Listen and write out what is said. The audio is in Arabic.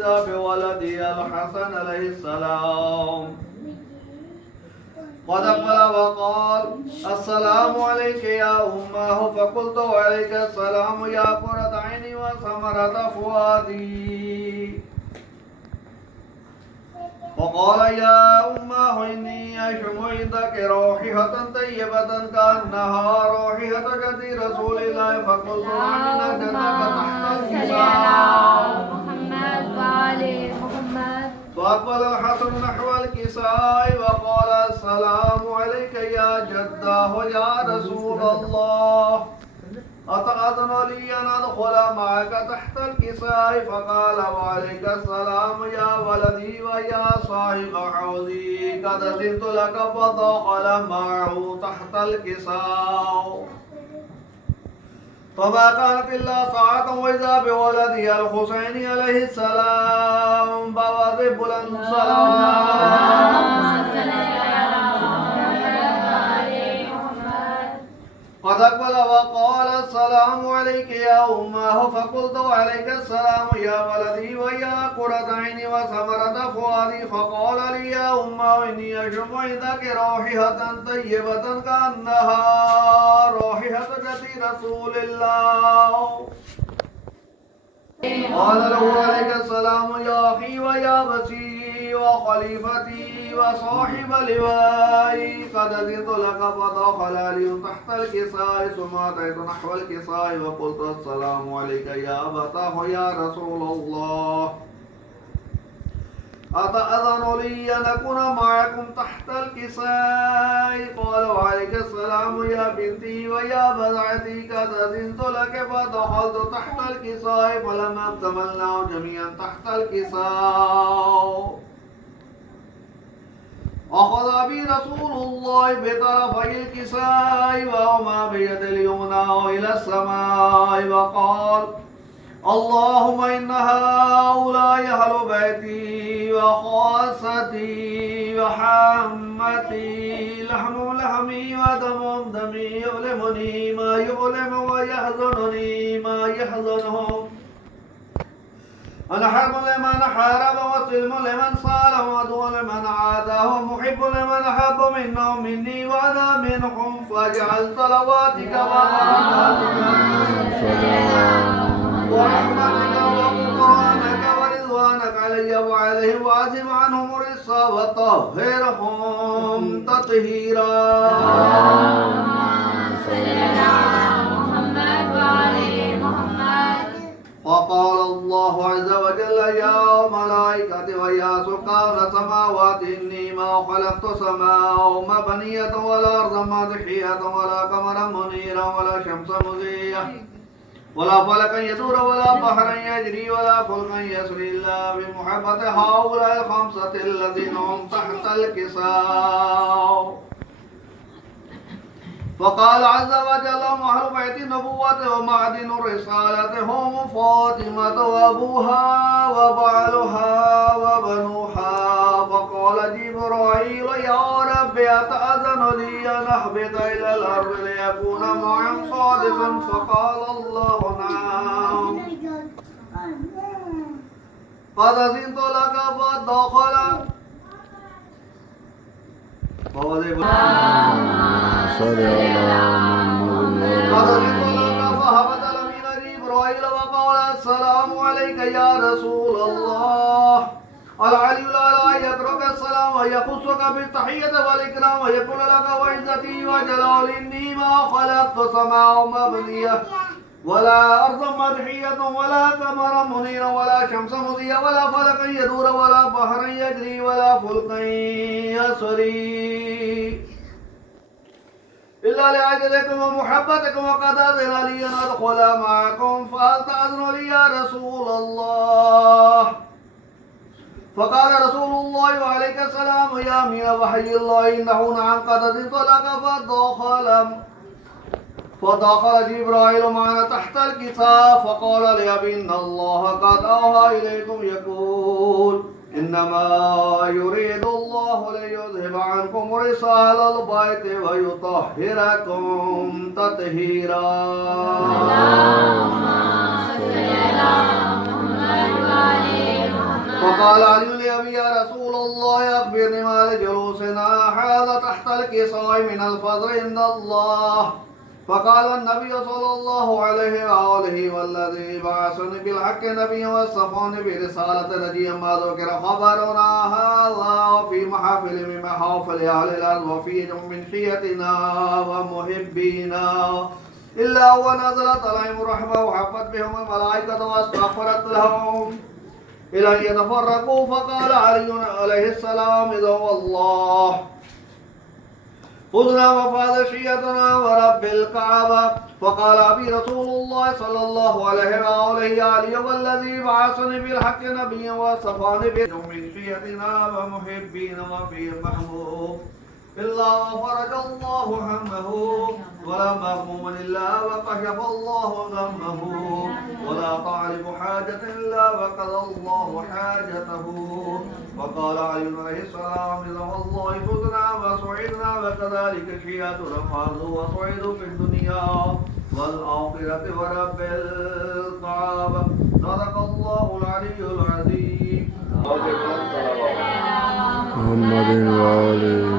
وإذا بولده الحسن عليه السلام قد أقبل وقال السلام عليك يا أمه، فقلت وعليك السلام يا قرة عيني وثمرة فؤادي. فقال يا أمه إني أشم عندك رائحة طيبة كأنها رائحة جد رسول الله، فقلت ومن جدك تحت الكساء. محمد وآل محمد. فأقبل الحسن نحو الكساء وقال السلام عليك يا جداه يا رسول الله، أتأذن لي أن أدخل معك تحت الكساء؟ فقال وعليك السلام يا ولدي ويا صاحب حوضي، قد أذنت لك. فدخل معه تحت الكساء، فما كانت إلا ساعة وإذا بولده الحسين عليه السلام بواذب السلام. قد أقبل وقال السلام عليك يا أمه، فقلت وعليك السلام يا ولدي ويا قرة عيني وثمرة فؤادي. فقال لي يا أمه إني أشم عندك رائحة طيبة كأنها رائحة جد رسول الله. قال له عليك السلام يا أخي ويا بسي وخليفتي وصاحب لوائي، قد أذنت لك. فدخل علي تحت الكساء، ثم أتيت نحو الكساء وقلت السلام عليك يا أبتاه يا رسول الله، أتأذن لي أن أكون معكم تحت الكساء؟ قال وعليك السلام يا بنتي ويا بضعتي، قد أذنت لك. فدخلت تحت الكساء، فلما اكتملنا جميعا تحت الكساء أخذ بي رسول الله بطرفي الكساء وهما بيد اليمنى إلى السماء، وقال اللهم إن هؤلاء أهل بيتي وخاصتي وحمتي، لحم لحمي ودم دمي، يؤلمني ما يؤلم ويحزنني ما يحزنهم. أنا حرب لمن حارب وسلم لمن صالح وعدو لمن عاداه ومحب لمن أحب منهم مني وأنا منهم، فاجعل صلواتك وبركاتك ورحمتك وغفرانك ورضوانك علي وعليهم، وعزم عنهم الرزق وطهرهم تطهيرا. وقال الله عز وجل يا ملائكتي ويا سكان السماوات إني ما خلقت سماء مبنية ولا أرضا مدحية ولا قمرا منيرا ولا شمسا مضيئة ولا فلكا يدور ولا بحرا يجري ولا فلكا يسري إلا بمحبة هؤلاء الخمسة الذين هم تحت الكساء. فقال عز وجل أهل بيت النبوة ومعدن الرسالة هم فاطمة وأبوها وبعلها وبنوها. فقال جبرائيل يا رب أتأذن لي أن أهبط إلى الأرض ليكون معي صادقا؟ فقال الله نعم، قد أذنت لك. فدخل فهبط الأمين جبرائيل وقال السلام عليك يا رسول الله. العلي لا يترك السلام ويخصك بالتحية والإكرام ويقول لك وعزتي وجلال إني ما خلقت سماء مبنية ولا أرض مدحية ولا قمرا منيرا ولا شمس مضيئة ولا فلكا يدور ولا بحرا يجري ولا فلكا يسري إلا لأجلكم ومحبتكم، وقد أذن لي أن أدخل معكم، فهل تأذن لي يا رسول الله؟ فقال رسول الله وعليك السلام يا أمين وحي الله إنه نعم قد أذنت لك. فدخل جبرائيل معنا تحت الكساء فقال لأبي إن الله قد أوحى إليكم يقول إنما يريد الله ليذهب عنكم رسال البيت ويطهركم تطهيرا. اللهم صل على محمد وآل محمد. وقال علي لأبي يا رسول الله أخبرني ما لجلوسنا هذا تحت الكساء من الفضل عند الله. فقال النبي صلى الله عليه وآله والذي بعثني بالحق نبيا واصطفاني برسالة نجيا ما ذكر خبرنا هذا في محافل من محافل أهل الأرض وفي من حيتنا ومحبينا إلا ونزلت عليهم الرحمة وحفت بهم الملائكة واستغفرت لهم إلى أن يتفرقوا. فقال علي عليه السلام إذا والله خذنا وفاذ شيئتنا ورب الكعبة. فقال أبي رسول الله صلى الله عليه وآله يا علي والذي بعثني بالحق نبيا واصطفاني من شيئتنا ومحبين وفي محبوب إلا وفرج الله همه ولا مغموم إلا وكشف الله غمه ولا طالب حاجة إلا وقضى الله حاجته. وقال علي عليه السلام إذا والله فزنا وسعدنا وكذلك شيئتنا فازوا وسعدوا في الدنيا والآخرة ورب الكعبة. صدق الله العلي العظيم. محمد وآله